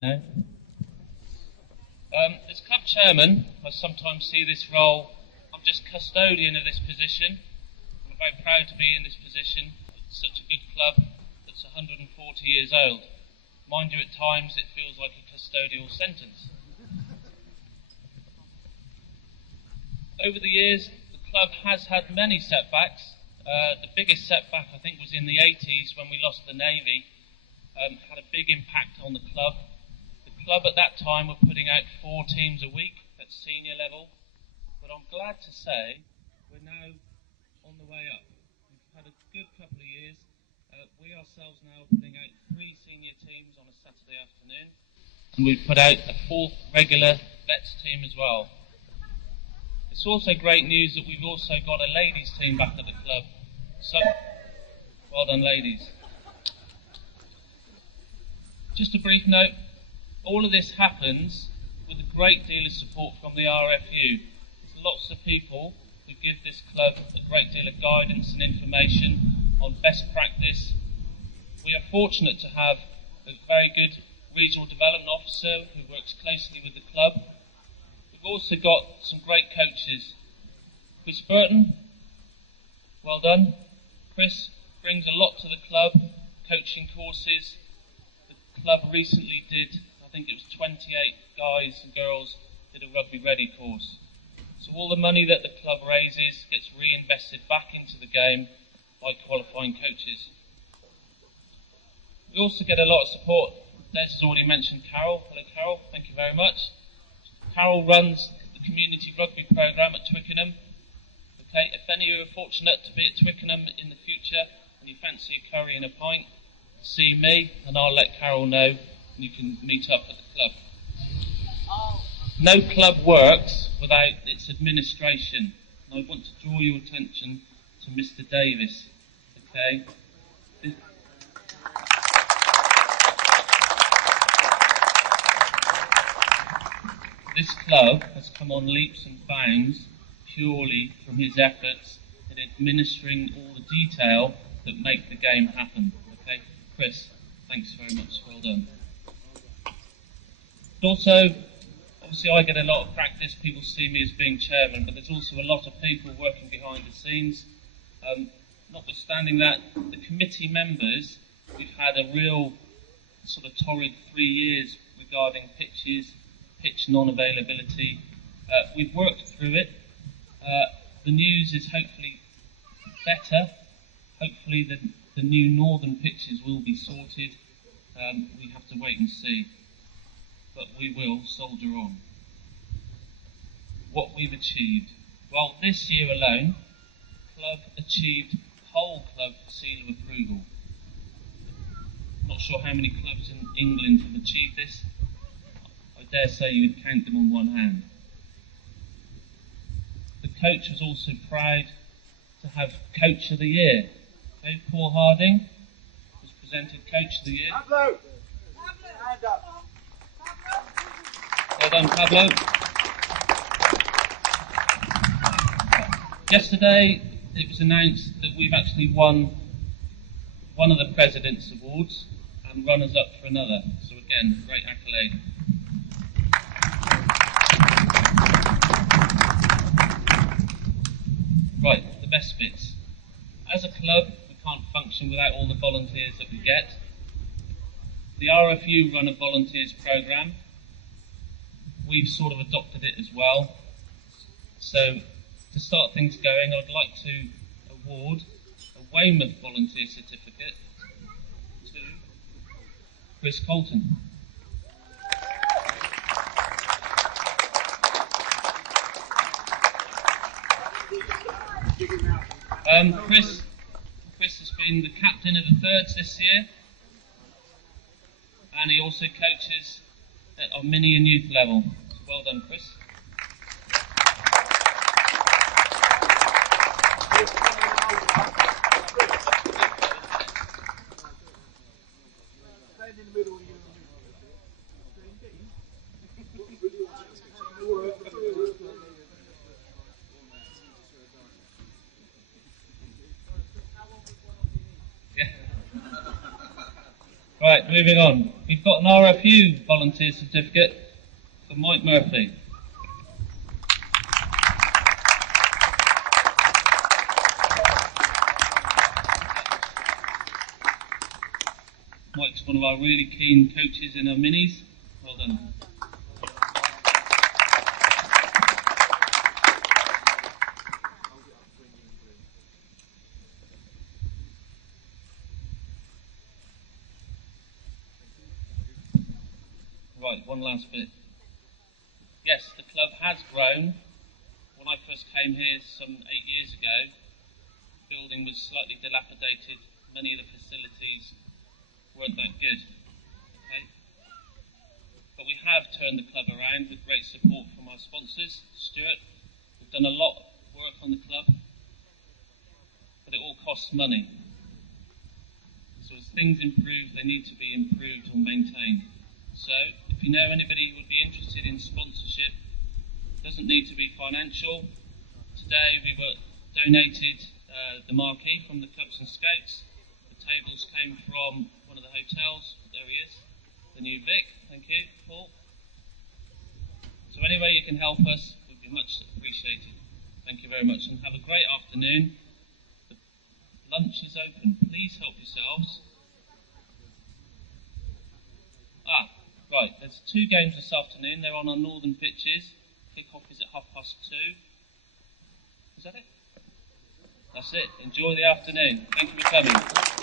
No. As club chairman, I sometimes see this role. I'm just custodian of this position. I'm very proud to be in this position. It's such a good club that's 140 years old. Mind you, at times it feels like a custodial sentence. Over the years, the club has had many setbacks. The biggest setback, I think, was in the 80s when we lost the Navy. Had a big impact on the club. The club at that time were putting out 4 teams a week at senior level. But I'm glad to say we're now on the way up. We've had a good couple of years. We ourselves now are putting out 3 senior teams on a Saturday afternoon. And we've put out a 4th regular vets team as well. It's also great news that we've also got a ladies team back at the club. So, well done ladies. Just a brief note, all of this happens with a great deal of support from the RFU. There's lots of people who give this club a great deal of guidance and information on best practice. We are fortunate to have a very good regional development officer who works closely with the club. We've also got some great coaches. Chris Burton, well done. Chris brings a lot to the club, coaching courses. The club recently did, I think it was 28 guys and girls did a rugby ready course. So all the money that the club raises gets reinvested back into the game by qualifying coaches. We also get a lot of support. Des has already mentioned Carol. Hello Carol, thank you very much. Carol runs the community rugby programme at Twickenham. Okay, if any of you are fortunate to be at Twickenham in the future and you fancy a curry and a pint, see me and I'll let Carol know and you can meet up at the club. No club works without its administration. And I want to draw your attention to Mr. Davis. Okay. This club has come on leaps and bounds purely from his efforts in administering all the detail that make the game happen. Okay, Chris, thanks very much, well done. But also, obviously I get a lot of practice, people see me as being chairman, but there's also a lot of people working behind the scenes. Notwithstanding that, the committee members, we've had a real sort of torrid 3 years regarding pitches, pitch non-availability. We've worked through it. The news is hopefully better. Hopefully the new northern pitches will be sorted. We have to wait and see. But we will soldier on. What we've achieved. Well, this year alone, the club achieved whole club seal of approval. Not sure how many clubs in England have achieved this. I dare say you would count them on one hand. The coach was also proud to have Coach of the Year. Okay, Paul Harding was presented Coach of the Year. Pablo! Hand up. Well done, Pablo. Yesterday it was announced that we've actually won one of the President's Awards and runners up for another. So again, great accolade. Right, the best bits. As a club, we can't function without all the volunteers that we get. The RFU run a volunteers programme. We've sort of adopted it as well. So, to start things going, I'd like to award a Weymouth volunteer certificate to Chris Colton. Chris has been the captain of the thirds this year, and he also coaches at our mini and youth level. So well done, Chris. Right, moving on. We've got an RFU volunteer certificate for Mike Murphy. Mike's one of our really keen coaches in our minis. Well done. Right, one last bit. Yes, the club has grown. When I first came here some 8 years ago, the building was slightly dilapidated. Many of the facilities weren't that good. Okay? But we have turned the club around with great support from our sponsors. Stuart, we've done a lot of work on the club, but it all costs money. So as things improve, they need to be improved or maintained. So if you know anybody who would be interested in sponsorship, it doesn't need to be financial. Today we were donated the marquee from the Clubs and Scouts. The tables came from one of the hotels. There he is, the new Vic. Thank you, Paul. So any way you can help us would be much appreciated. Thank you very much and have a great afternoon. The lunch is open. Please help yourselves. Right, there's 2 games this afternoon. They're on our northern pitches. Kick-off is at 2:30. Is that it? That's it. Enjoy the afternoon. Thank you for coming.